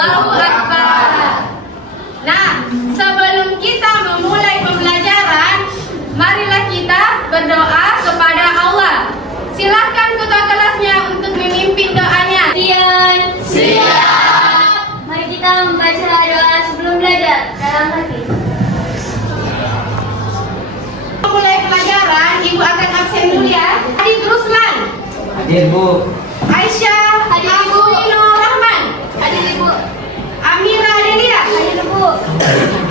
Allahu Akbar. Nah, sebelum kita memulai pembelajaran, marilah kita berdoa kepada Allah. Silakan ketua kelasnya untuk memimpin doanya. Siap. Mari kita membaca doa sebelum belajar dalam hati. Mulai pelajaran, Ibu akan absen dulu ya. Adit Ruslan, Hadir, Bu. Aisyah, Hadir, Abu Ibu. Ino Rahman, Hadir Ibu. Amira Delia, Hadir Bu.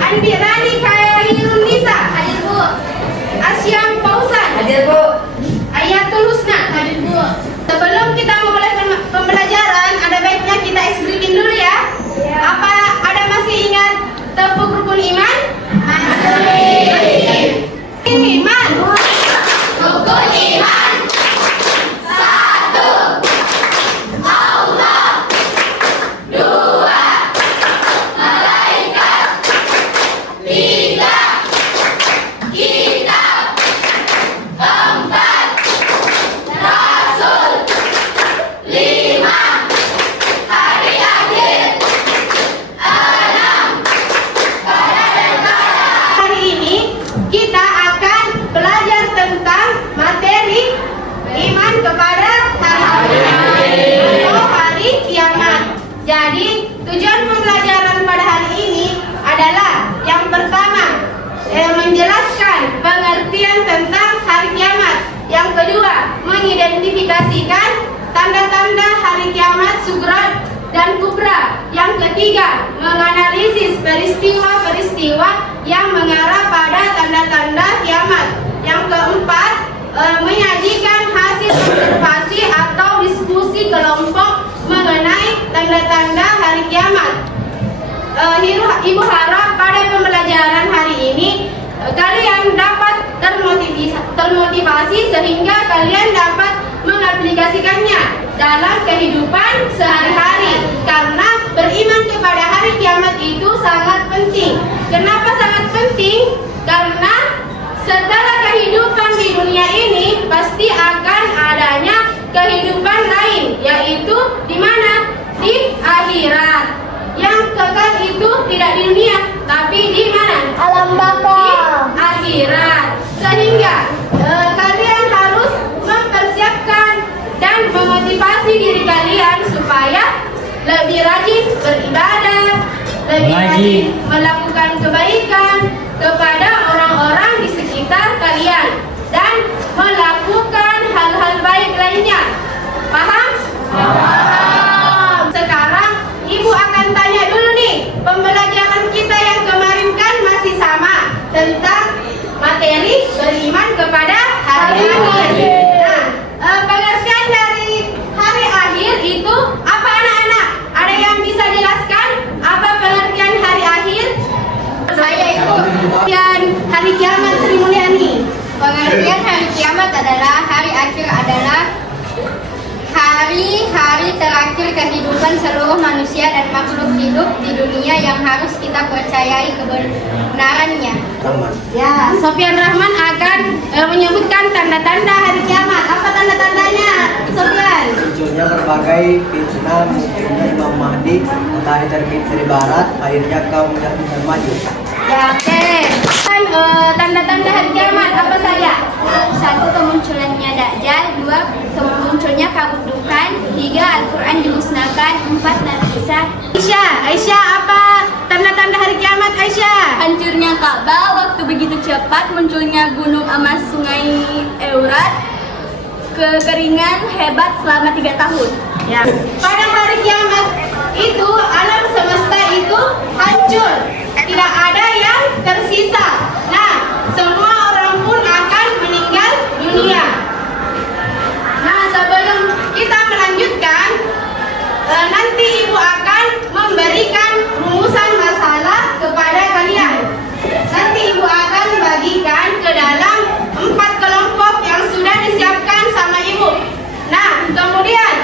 Andi Rani Khairun Nisa, Hadir Bu. Asyam Pausan, Hadir, Bu. Ayatul Husna. Hadir Bu. Sebelum kita memulai pembelajaran, ada baiknya kita ice breaking dulu ya. Apa ada masih ingat tepuk rukun iman? Masih. Iman. Rukun iman. 1. Allah. 2. Malaikat. 3. Kitab. 4. Rasul. 5. Hari akhir. 6. Pada dan kala. Hari ini kita akan belajar tentang materi iman kepada hari kiamat. Jadi tujuan pembelajaran pada hari ini adalah yang pertama menjelaskan pengertian tentang hari kiamat. Yang kedua mengidentifikasikan tanda-tanda hari kiamat sugro dan kubra. Yang ketiga menganalisis peristiwa-peristiwa yang mengarah pada tanda-tanda kiamat. Yang keempat menyajikan hasil observasi atau diskusi kelompok mengenai tanda-tanda hari kiamat. Ibu harap pada pembelajaran hari ini kalian dapat termotivasi sehingga kalian dapat mengaplikasikannya dalam kehidupan sehari-hari. Karena beriman kepada hari kiamat itu sangat penting. Kenapa sangat penting? Karena setelah kehidupan di dunia ini pasti akan adanya kehidupan lain, yaitu di mana? Di akhirat. Yang kekal itu tidak di dunia, tapi di mana? Alam baka. Di akhirat. Sehingga kalian harus mempersiapkan dan memotivasi diri kalian supaya lebih rajin beribadah, lebih rajin melakukan kebaikan kepada orang-orang di sekitar kalian dan melakukan hal-hal baik lainnya. Paham? Paham. Sekarang Ibu akan tanya dulu nih, pembelajaran kita yang kemarin kan masih sama tentang materi beriman kepada hari akhir. Nah, pengertian dari hari akhir itu apa anak-anak? Ada yang bisa jelaskan apa pengertian hari akhir? Saya itu pengertian hari kiamat, Sri Mulyani. Pengertian hari kiamat adalah hari akhir adalah hari-hari terakhir kehidupan seluruh manusia dan makhluk hidup di dunia yang harus kita percayai kebenarannya. Ya, Sofyan Rahman akan menyebutkan tanda-tanda hari kiamat. Apa tanda-tandanya, Sofyan? Munculnya berbagai fitnah, munculnya Imam Mahdi, matahari terbit dari barat, akhirnya kaum yang maju. Ya, oke. Kan tanda-tanda hari kiamat apa saja? 1. Kemunculannya Dajjal. 2. Kemunculnya kebudukan. 3. Al-Quran dimusnahkan. 4. Nabi Isa. Aisyah, apa tanda-tanda hari kiamat, Aisyah? Hancurnya Ka'bah waktu begitu cepat, munculnya gunung emas sungai Eurat, kekeringan hebat selama 3 tahun. Ya. Pada hari kiamat itu alam semesta itu hancur, tidak ada yang tersisa. Nah, semua orang pun akan meninggal dunia. Nah, sebelum kita melanjutkan, nanti Ibu akan memberikan rumusan masalah kepada kalian. Nanti Ibu akan bagikan ke dalam 4 kelompok yang sudah disiapkan sama Ibu. Nah, kemudian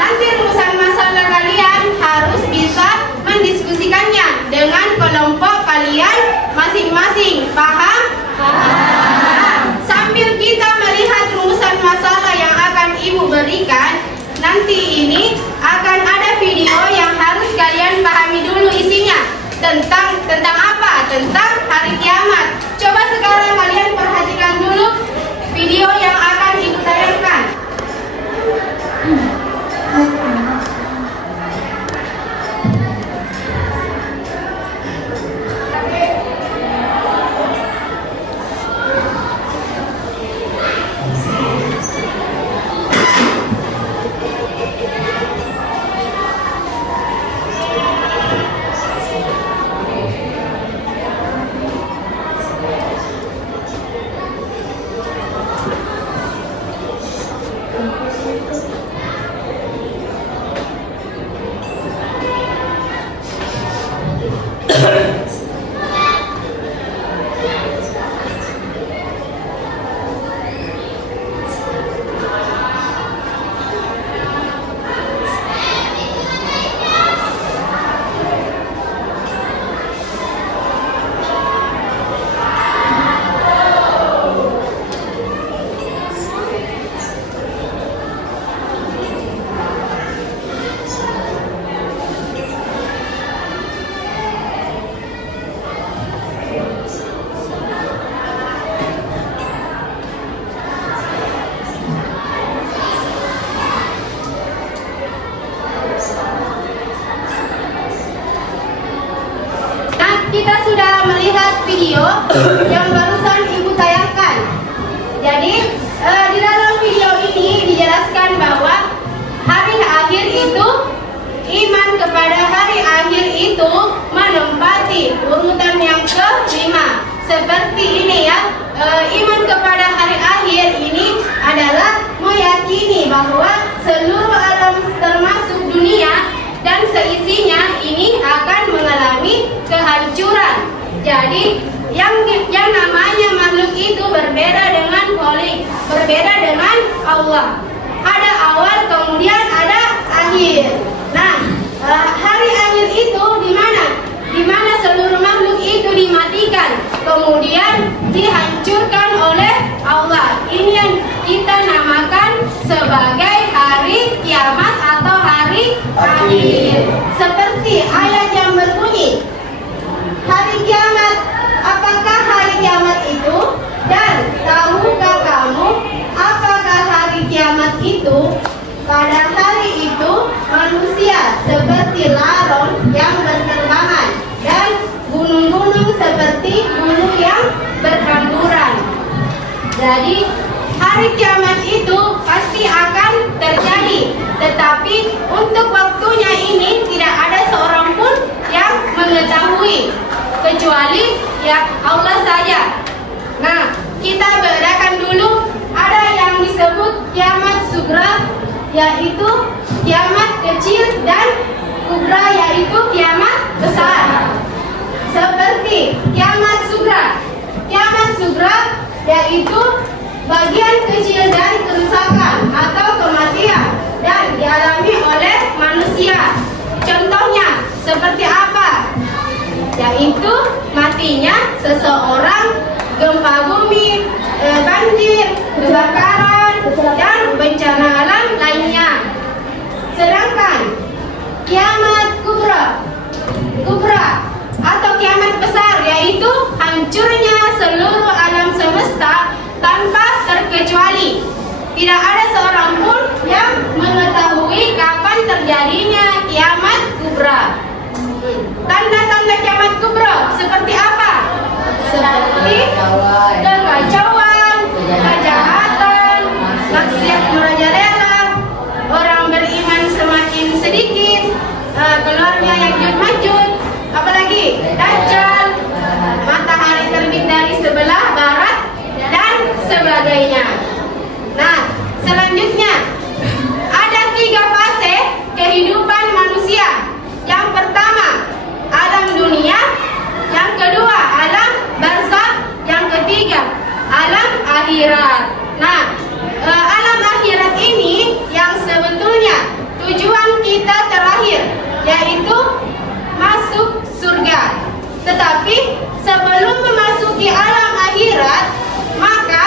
nanti rumusan masalah kalian harus bisa mendiskusikannya dengan kelompok kalian masing-masing. Paham? Nah, sambil kita melihat rumusan masalah yang akan Ibu berikan, nanti ini akan ada video yang harus kalian pahami Tentang apa? Tentang hari kiamat. Coba sekarang kalian perhatikan dulu video yang akan ibu tayangkan. Kita sudah melihat video yang barusan ibu tayangkan. Jadi di dalam video ini dijelaskan bahwa hari akhir itu, iman kepada hari akhir itu menempati urutan yang kelima. Seperti ini ya, iman kepada hari akhir ini adalah meyakini bahwa seluruh alam termasuk dunia dan seisinya ini akan mengalami kehancuran. Jadi yang namanya makhluk itu berbeda dengan Khalik, berbeda dengan Allah. Ada awal kemudian ada akhir. Nah, hari akhir itu di mana? Di mana seluruh makhluk itu dimatikan, kemudian dihancurkan oleh Allah. Ini yang kita namakan sebagai hari kiamat atau hari akhir. Seperti ayat yang berbunyi, hari kiamat, apakah hari kiamat itu? Dan tahukah kamu apakah hari kiamat itu? Pada hari itu manusia seperti laron yang berterbangan dan gunung-gunung seperti gunung yang berhamburan. Jadi hari kiamat itu pasti akan terjadi, tetapi untuk waktunya ini tidak ada seorang pun yang mengetahui kecuali ya Allah saja. Nah, kita bedakan dulu, ada yang disebut kiamat sugra, yaitu kiamat kecil, dan kubra, yaitu kiamat besar. Seperti kiamat sugra yaitu bagian kecil dari kerusakan atau kematian dan dialami oleh manusia. Contohnya seperti apa? Yaitu matinya seseorang, gempa bumi, banjir, kebakaran, dan bencana alam lainnya. Sedangkan kiamat kubra atau kiamat besar yaitu hancurnya seluruh alam semesta tanpa terkecuali. Tidak ada seorang pun yang mengetahui kapan terjadinya kiamat kubra. Tanda-tanda kiamat kubra seperti apa? Seperti kekacauan, kejahatan, maksiat merajalela, orang beriman semakin sedikit, keluarnya Ya'juj Ma'juj, apalagi Dajjal, matahari terbit dari sebelah barat, dan sebagainya. Nah, selanjutnya ada 3 fase kehidupan manusia. Yang pertama, alam dunia. Yang kedua, alam barzakh. Yang ketiga, alam akhirat. Nah, alam akhirat ini yang sebetulnya tujuan kita terakhir, yaitu masuk surga. Tetapi sebelum memasuki alam akhirat, maka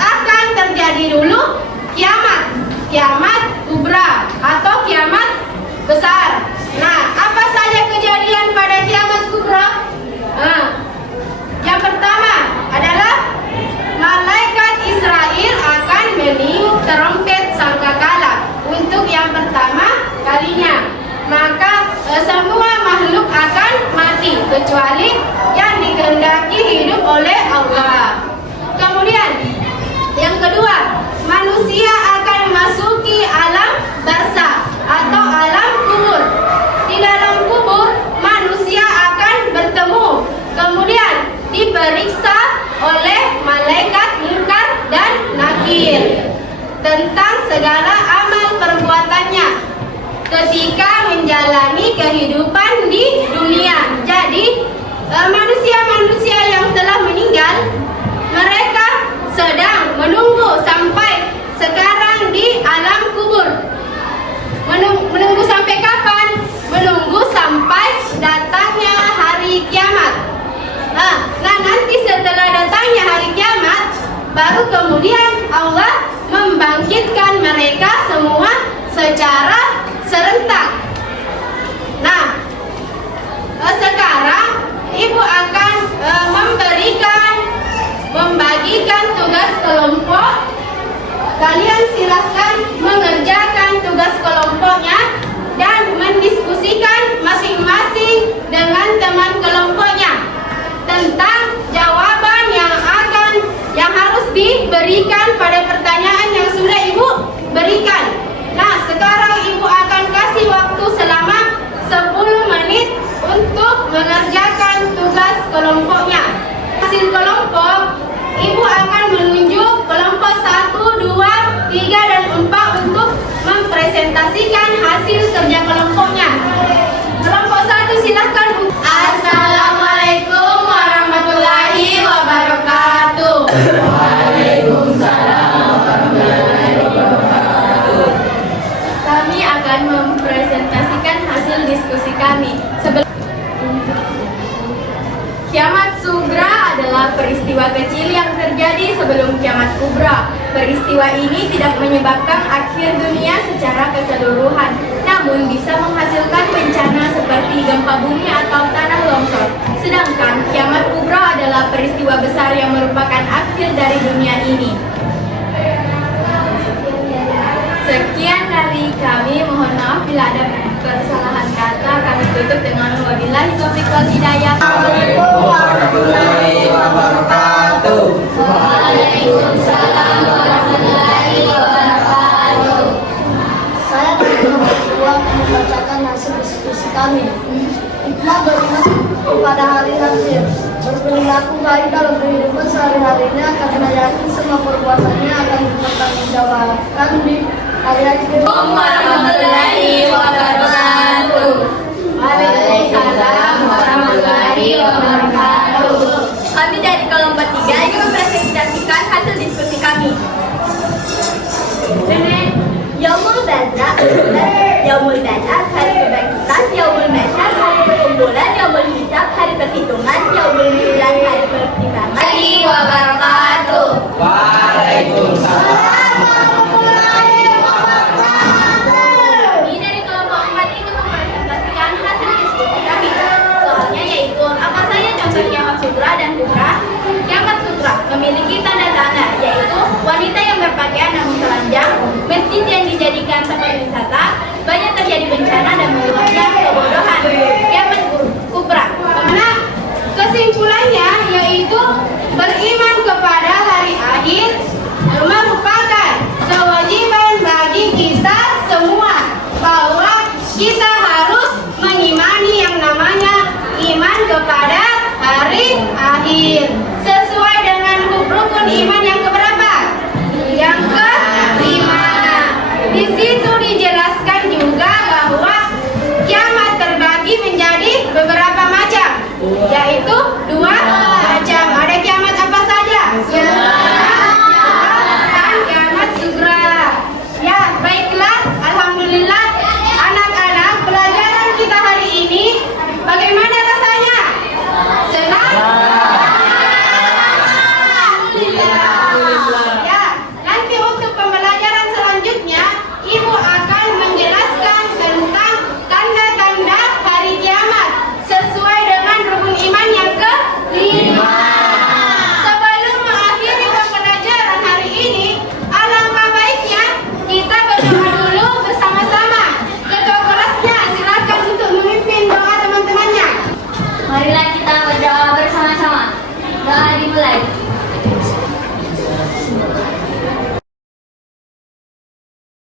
akan terjadi dulu kiamat. segala amal perbuatannya ketika menjalani kehidupan di dunia. Jadi manusia-manusia yang telah meninggal, mereka sedang menunggu sampai sekarang di alam kubur. Menunggu sampai kapan? Menunggu sampai datangnya hari kiamat. Nah, nanti setelah datangnya hari kiamat, baru kemudian Allah membangkitkan mereka semua secara serentak. Nah, sekarang Ibu akan membagikan tugas kelompok. Kalian silahkan mengerjakan tugas kelompoknya dan mendiskusikan masing-masing dengan teman kelompoknya tentang jawaban yang harus diberikan pada pertanyaan yang sudah Ibu berikan. Nah, sekarang Ibu akan kasih waktu selama 10 menit untuk mengerjakan tugas kelompoknya. Hasil kelompok, Ibu akan menunjuk kelompok 1, 2, 3, dan 4 untuk mempresentasikan hasil kerja kelompoknya. Kelompok 1 silahkan. Assalamualaikum warahmatullahi wabarakatuh. Waalaikumsalam warahmatullahi wabarakatuh. Kami akan mempresentasikan hasil diskusi kami. Kiamat Sugra adalah peristiwa kecil yang terjadi sebelum kiamat kubra. Peristiwa ini tidak menyebabkan akhir dunia secara keseluruhan, namun bisa menghasilkan bencana seperti gempa bumi atau tanah longsor. Sedangkan kiamat kubra adalah peristiwa besar yang merupakan akhir dari dunia ini. Sekian dari kami, mohon maaf bila ada kesalahan kata. Kami tutup dengan wabillahi taufiq wal hidayah. Assalamualaikum warahmatullahi wabarakatuh. Waalaikumsalam warahmatullahi wabarakatuh. Saya berdua membacakan hasil diskusi kami. Hikmah beriman pada hari akhir, berperilaku baik dalam kehidupan sehari-harinya karena yakin semua perbuatannya akan dipertanggungjawabkan di hari akhir. Assalamualaikum warahmatullahi wabarakatuh. Waalaikumsalam warahmatullahi wabarakatuh. Kami dari kelompok 3 ingin mempresentasikan hasil diskusi kami. Yaumul Badra, Yaumul Badar, hari kebangkitan, Yaumul Masyar, hari perkumpulan, Yaumul Hisab, hari perhitungan, Yaumul Mizan, hari pertimbangan. Waalaikumsalam.